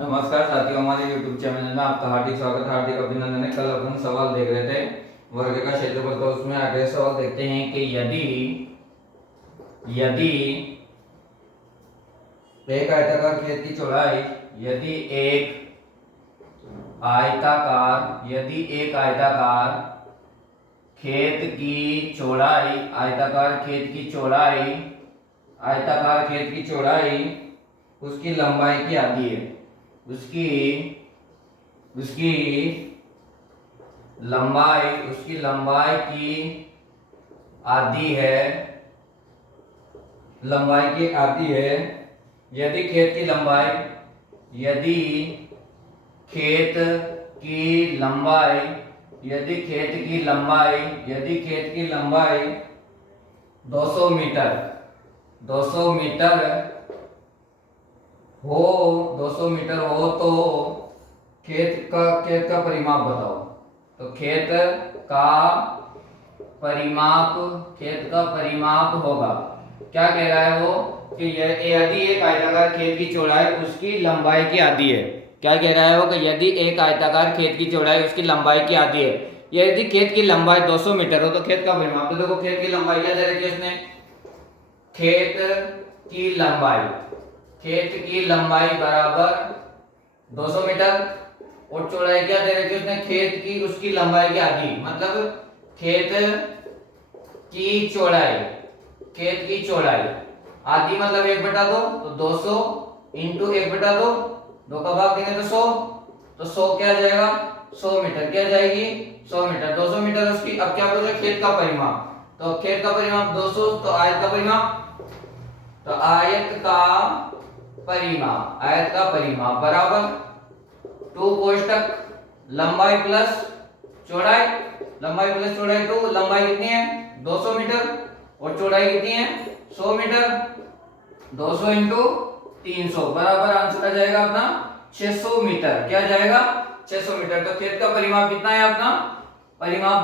नमस्कार साथियों, हमारे YouTube चैनल में आपका हार्दिक स्वागत, हार्दिक अभिनंदन है। कल अपन सवाल देख रहे थे वर्ग का क्षेत्रफल, तो उसमें आगे सवाल देखते हैं कि यदि यदि एक आयताकार खेत की चौड़ाई यदि एक आयताकार खेत की चौड़ाई आयताकार खेत की चौड़ाई उसकी लंबाई की आधी है, उसकी लंबाई की आधी है। यदि खेत की लंबाई 200 मीटर हो तो खेत का परिमाप बताओ। तो खेत का परिमाप होगा, क्या कह रहा है वो कि यदि एक आयताकार खेत की चौड़ाई उसकी लंबाई की आधी है। क्या कह रहा है वो कि यदि एक आयताकार खेत की चौड़ाई उसकी लंबाई की आधी है, यदि खेत की लंबाई 200 मीटर हो तो खेत का परिमाप। तो देखो खेत की लंबाई क्या दे रखी है इसने, खेत की लंबाई बराबर 200 मीटर और चौड़ाई क्या दे रखी है उसने, खेत की उसकी लंबाई की आधी, मतलब खेत की चौड़ाई आधी मतलब 1/2, तो 200 इंटू 1/2, 2 का भाग देंगे तो 100, तो 100 क्या आ जाएगा, 100 मीटर क्या जाएगी, 100 मीटर। 200 मीटर उसकी। अब क्या बोले, खेत का परिमाप। तो खेत का परिमाप 200, तो आयत का परिमाप बराबर 2 कोष्टक लंबाई प्लस चौड़ाई। तो लंबाई कितनी है 200 मीटर और चौड़ाई कितनी है 100 मीटर। 200 इंटू 300 बराबर आंसर आ जाएगा अपना 600 मीटर। क्या जाएगा, 600 मीटर। तो खेत का परिमाप कितना है अपना, परिमाप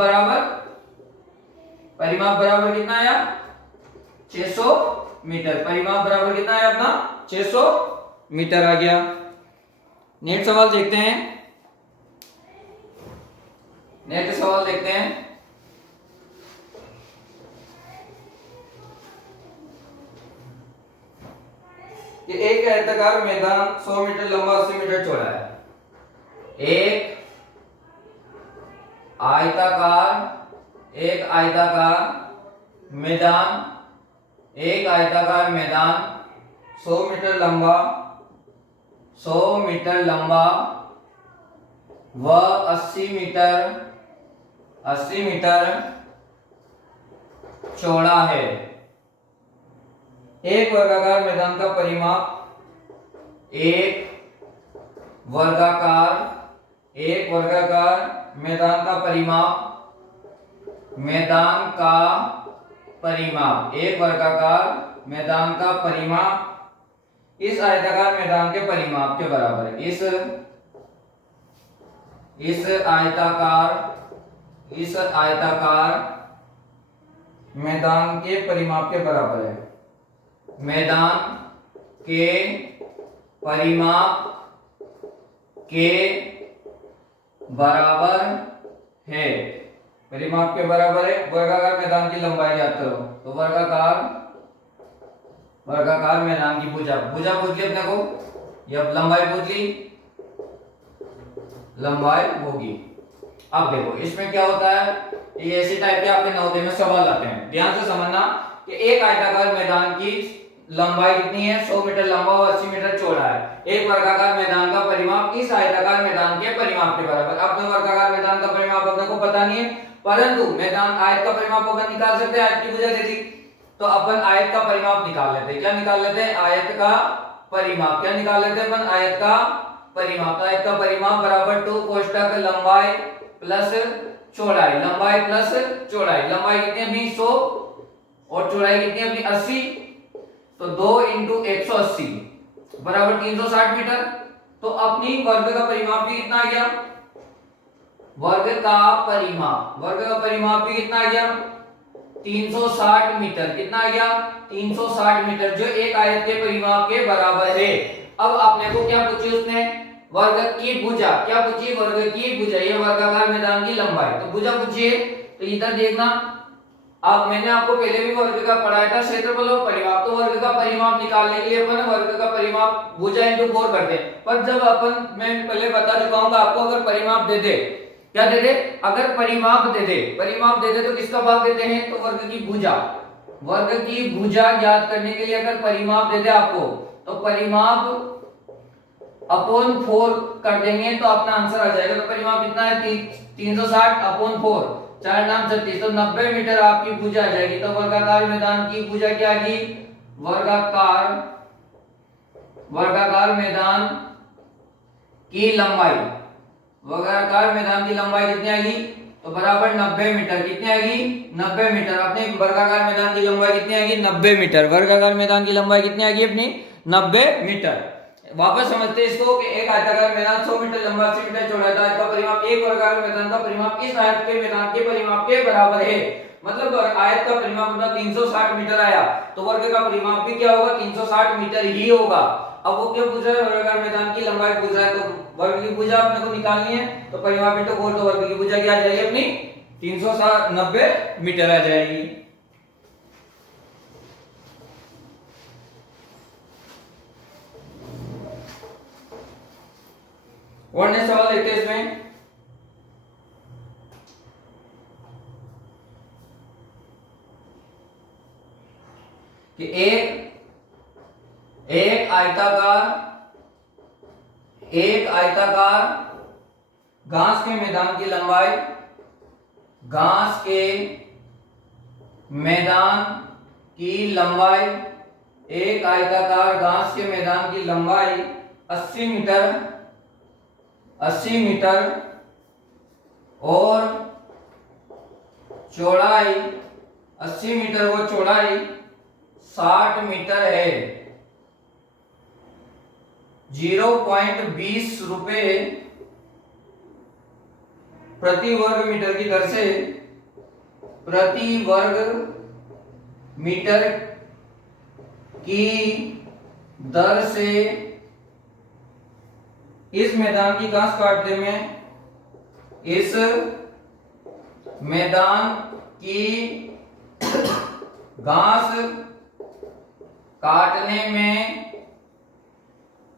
बराबर कितना आया, 600 मीटर। परिमाप बराबर कितना है अपना, 600 मीटर आ गया। नेक्स्ट सवाल देखते हैं। कि एक आयताकार मैदान 100 मीटर लंबा 80 मीटर चौड़ा है। एक आयताकार मैदान 100 मीटर लंबा व 80 मीटर चौड़ा है। एक वर्गाकार मैदान का परिमाप इस आयताकार मैदान के परिमाप के बराबर है। इस आयताकार मैदान के परिमाप के बराबर है। मैदान के परिमाप के बराबर है। वर्गाकार मैदान की लंबाई ज्ञात करो। तो वर्गाकार मैदान की भुजा पूछ ली अपने को, ये अब लंबाई पूछ ली, लंबाई होगी। अब देखो इसमें क्या होता है, ये ऐसी टाइप के आपके नवोदय में सवाल आते हैं। ध्यान से समझना कि एक आयताकार मैदान की लंबाई कितनी है, 100 मीटर लंबा और 80 मीटर चौड़ा है। एक वर्गाकार मैदान का परिमाप इस आयताकार मैदान के परिमाप के बराबर। अपने वर्गाकार मैदान का परिमाप अपने को पता नहीं है, परंतु मैदान आयत का परिमाप अपन निकाल सकते हैं। आयत की भुजा दे दी तो अपन आयत का परिमाप निकाल लेते हैं। क्या निकाल लेते हैं, आयत का परिमाप। क्या निकाल लेते हैं अपन, आयत का परिमाप। आयत का परिमाप बराबर 2 कोष्टक लंबाई प्लस चौड़ाई। लंबाई कितनी है अपनी 100 और चौड़ाई कितनी है अपनी 80, तो 2 इंटू 180 बराबर 360 मीटर। तो अपनी वर्ग का परिमाप भी कितना आ गया, वर्ग का परिमाप भी कितना आ गया 360 मीटर। कितना आ गया 360 मीटर, जो एक आयत के परिमाप के बराबर है। अब अपने को क्या पूछे उसने, वर्ग की भुजा, क्या पूछी? वर्ग की भुजा, ये वर्गाकार मैदान की लंबाई, तो भुजा पूछिए। तो इधर देखना, अब मैंने आपको पहले भी वर्ग का पढ़ाया था, क्षेत्रफल और परिमाप। तो वर्ग का परिमाप निकालने के लिए अपन वर्ग का परिमाप भुजा इंटू 4 करते हैं। पर जब अपन, मैं पहले बता चुका हूं कि आपको अगर परिमाप दे दे, क्या दे दे? अगर परिमाप दे दे, परिमाप दे दे तो किसका भाग देते हैं? तो वर्ग की भुजा। वर्ग की भुजा ज्ञात करने के लिए अगर परिमाप दे दे आपको, तो परिमाप अपॉन 4 कर देंगे तो अपना आंसर आ जाएगा। तो परिमाप कितना है? 360 अपॉन 4, 4 नाम 36, तो 90 मीटर आपकी भुजा आ जाएगी। तो वर्गाकार मैदान की भुजा क्या आएगी? वर्गाकार मैदान की लंबाई, वर्गाकार मैदान की लंबाई कितनी आएगी? तो बराबर 90 मीटर। कितनी आएगी? 90 मीटर। अपने वर्गाकार मैदान की लंबाई कितनी आएगी? 90 मीटर। वर्गाकार मैदान की लंबाई कितनी आएगी अपनी? 90 मीटर। वापस समझते हैं इसको कि एक आयताकार मैदान 100 मीटर लंबा, 80 मीटर चौड़ा है। आयत का परिमाप, एक वर्गाकार मैदान का परिमाप इस आयत के मैदान के परिमाप के बराबर है। मतलब आयत का परिमाप अपना 360 मीटर आया, तो वर्ग का परिमाप भी क्या होगा? 360 मीटर ही होगा। अब वो क्यों पूछ रहा है? वर्गाकार मैदान की लंबाई पूछ रहा है, तो वर्ग की भुजा अपने को निकालनी है। तो परिमाप इंटू 4, तो वर्ग की भुजा क्या आ जाएगी अपनी? 390 मीटर आ जाएगी। और नेक्स्ट सवाल देखते हैं इसमें कि एक आयताकार घास के मैदान की लंबाई, घास के मैदान की लंबाई, एक आयताकार घास के मैदान की लंबाई 80 मीटर और चौड़ाई 80 मीटर वो चौड़ाई 60 मीटर है। 0.20 रुपए प्रति वर्ग मीटर की दर से, प्रति वर्ग मीटर की दर से इस मैदान की घास काटने में, इस मैदान की घास काटने में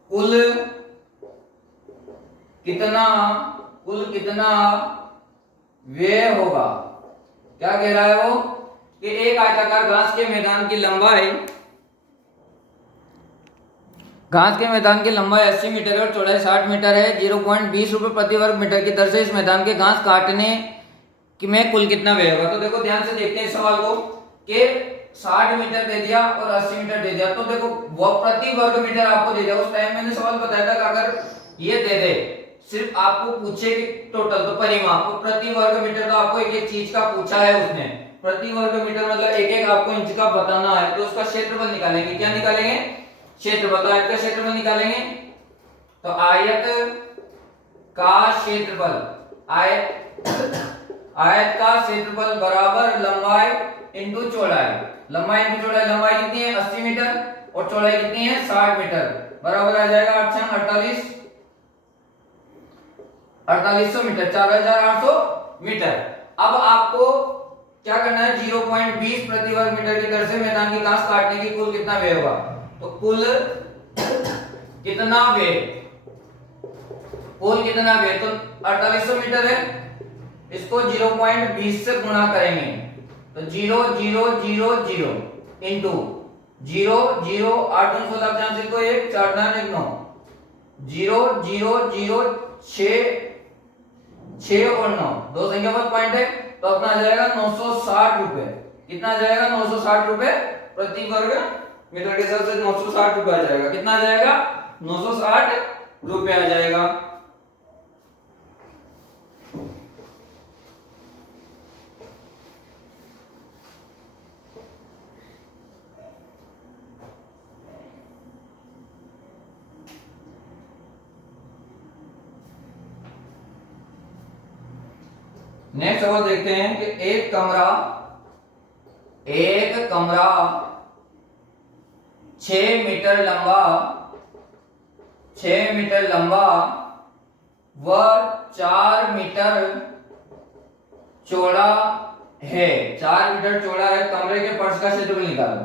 कुल कितना व्यय होगा? क्या कह रहा है वो कि एक आयताकार घास के मैदान की लंबाई, घास के मैदान की लंबाई 80 मीटर है और चौड़ाई 60 मीटर है। 0.20 रुपए प्रति वर्ग मीटर की दर से इस मैदान के घास काटने में कुल कितना व्यय होगा? तो देखो ध्यान से देखते हैं इस सवाल को कि 60 मीटर दे दिया और 80 मीटर दे दिया, तो देखो वो प्रति वर्ग मीटर आपको दे दिया। उस टाइम मैंने सवाल बताया था कि अगर ये दे दे, सिर्फ आपको पूछे कि टोटल, तो परिमाप, तो प्रति वर्ग मीटर तो आपको एक एक चीज का पूछा है उसने। प्रति वर्ग मीटर मतलब एक एक आपको इंच का बताना है, तो उसका क्षेत्रफल निकालेंगे। क्या निकालेंगे? क्षेत्रफल। तो आयत का क्षेत्रफल निकालेंगे, तो आयत का क्षेत्रफल, आयत का क्षेत्रफल बराबर लंबाई इंटू चौड़ाई। लंबाई इंटू चौड़ाई, लंबाई कितनी है? 80 मीटर और चौड़ाई कितनी है? 60 मीटर, बराबर आ जाएगा 4800 मीटर, 4800 मीटर। अब आपको क्या करना है? 0.20 प्रति वर्ग मीटर की दर से मैदान की घास काटने की कुल कितना व्यय होगा? तो कुल कितना व्यय, तो 4800 मीटर है, इसको 0.20 से गुणा करेंगे, तो 0.000 इंटू 0 8 16 को 1 4 9 0.006 और 9 दो संख्या पर पॉइंट है, तो अपना आ जाएगा 960 रुपए। कितना आ जाएगा? 960 रुपए प्रति वर्ग मीटर के हिसाब से 960 रुपए आ जाएगा। कितना आ जाएगा? 960 रुपए आ जाएगा। नेक्स्ट सवाल देखते हैं कि एक कमरा 6 मीटर लंबा वह 4 मीटर चौड़ा है। 4 मीटर चौड़ा है। कमरे के फर्श का क्षेत्रफल निकालो।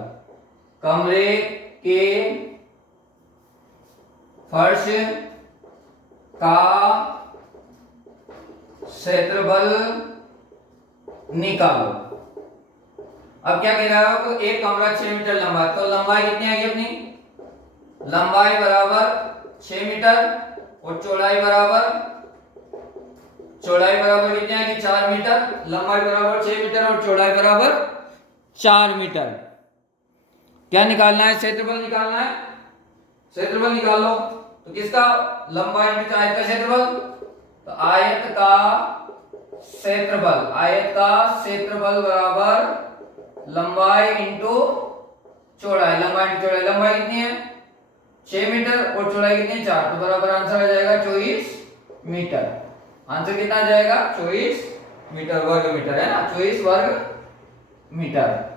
कमरे के फर्श का क्षेत्रफल निकालो। अब क्या कह रहा है तो एक कमरा 6 मीटर लंबा है, तो लंबाई कितनी आएगी अपनी? लंबाई बराबर 6 मीटर और चौड़ाई बराबर कितनी आएगी? 4 मीटर। लंबाई बराबर 6 मीटर और चौड़ाई बराबर 4 मीटर। क्या निकालना है? क्षेत्रफल निकालना है। क्षेत्रफल निकाल लो। तो किसका? लंबाई इंटू आयत का क्षेत्रफल। तो आयत का क्षेत्रफल बराबर लंबाई इंटू चौड़ाई। लंबाई कितनी है? 6 मीटर और चौड़ाई कितनी है? 4। तो बराबर आंसर आ जाएगा 24 मीटर। आंसर कितना आ जाएगा? 24 मीटर। वर्ग मीटर है ना, 24 वर्ग मीटर।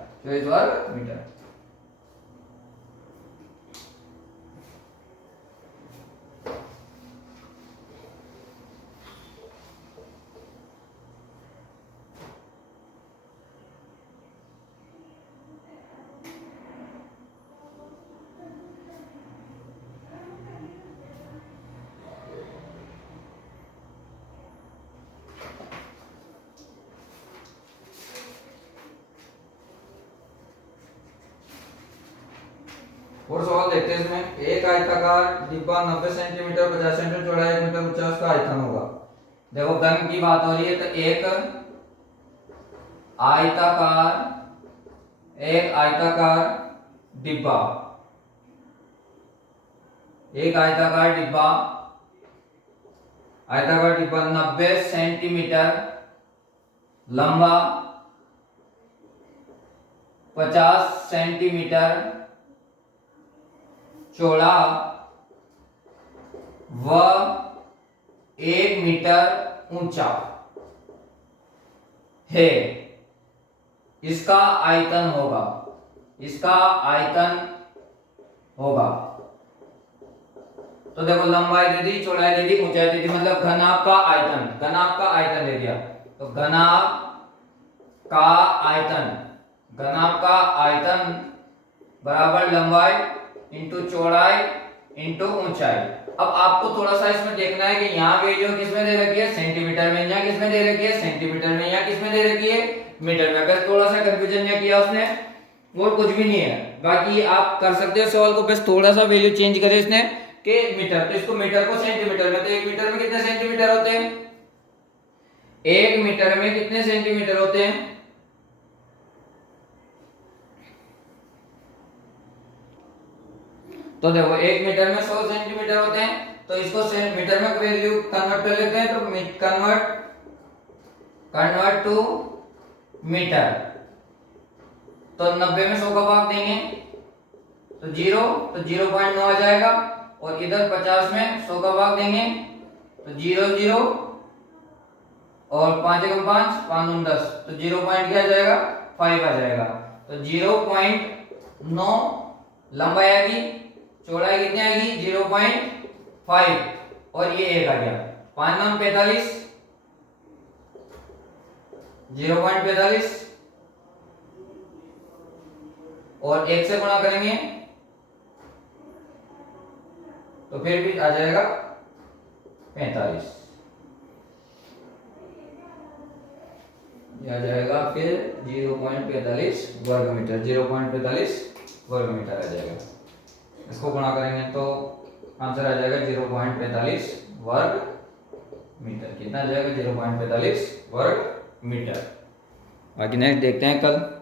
और सवाल देखते हैं इसमें। एक आयताकार डिब्बा 90 सेंटीमीटर 50 सेंटीमीटर चौड़ा 1 मीटर ऊंचा उसका आयतन होगा। देखो घन की बात हो रही है, तो एक आयताकार डिब्बा 90 सेंटीमीटर लंबा 50 सेंटीमीटर चौड़ा व 1 मीटर ऊंचा है। इसका आयतन होगा। तो देखो लंबाई दे दी, चौड़ाई दे दी, ऊंचाई दे दी, मतलब घनाभ का आयतन दे दिया। तो घनाभ का आयतन बराबर लंबाई इंटू चौड़ाई इंटू ऊंचाई। अब आपको थोड़ा सा इसमें देखना है कि यहाँ वैल्यू किसमें दे रखी है? सेंटीमीटर में। यहाँ किसमें दे रखी है? सेंटीमीटर में। यहाँ किसमें दे रखी है? मीटर में। बस थोड़ा सा कंफ्यूजन नहीं किया उसने, और कुछ भी नहीं है। बाकी आप कर सकते हो सवाल को, बस थोड़ा सा वैल्यू चेंज करे इसने कि मीटर, तो इसको मीटर को सेंटीमीटर में। तो 1 मीटर में कितने सेंटीमीटर होते हैं? 1 मीटर में कितने सेंटीमीटर होते हैं? तो देखो 1 मीटर में 100 सेंटीमीटर होते हैं। तो इसको मीटर में वैल्यू कन्वर्ट कर लेते हैं। तो कन्वर्ट टू मीटर। तो 90 में 100 का भाग देंगे तो 0, तो 0.9 आ जाएगा। और इधर 50 में 100 का भाग देंगे तो 0 और 5 एकम 5 5 दूनी 10, तो 0 पॉइंट क्या आ जाएगा? 5 आ जाएगा। तो 0.9 लंबाई आएगी, चौड़ाई कितनी आएगी? 0.5 और ये 1 आ गया। 5 9 45, 0.45 और 1 से गुणा करेंगे तो फिर भी आ जाएगा 45। यह आ जाएगा फिर 0.45 वर्ग मीटर। 0.45 वर्ग मीटर आ जाएगा। इसको गुणा करेंगे तो आंसर आ जाएगा 0.45 वर्ग मीटर। कितना आ जाएगा? 0.45 वर्ग मीटर। बाकी नेक्स्ट देखते हैं कल।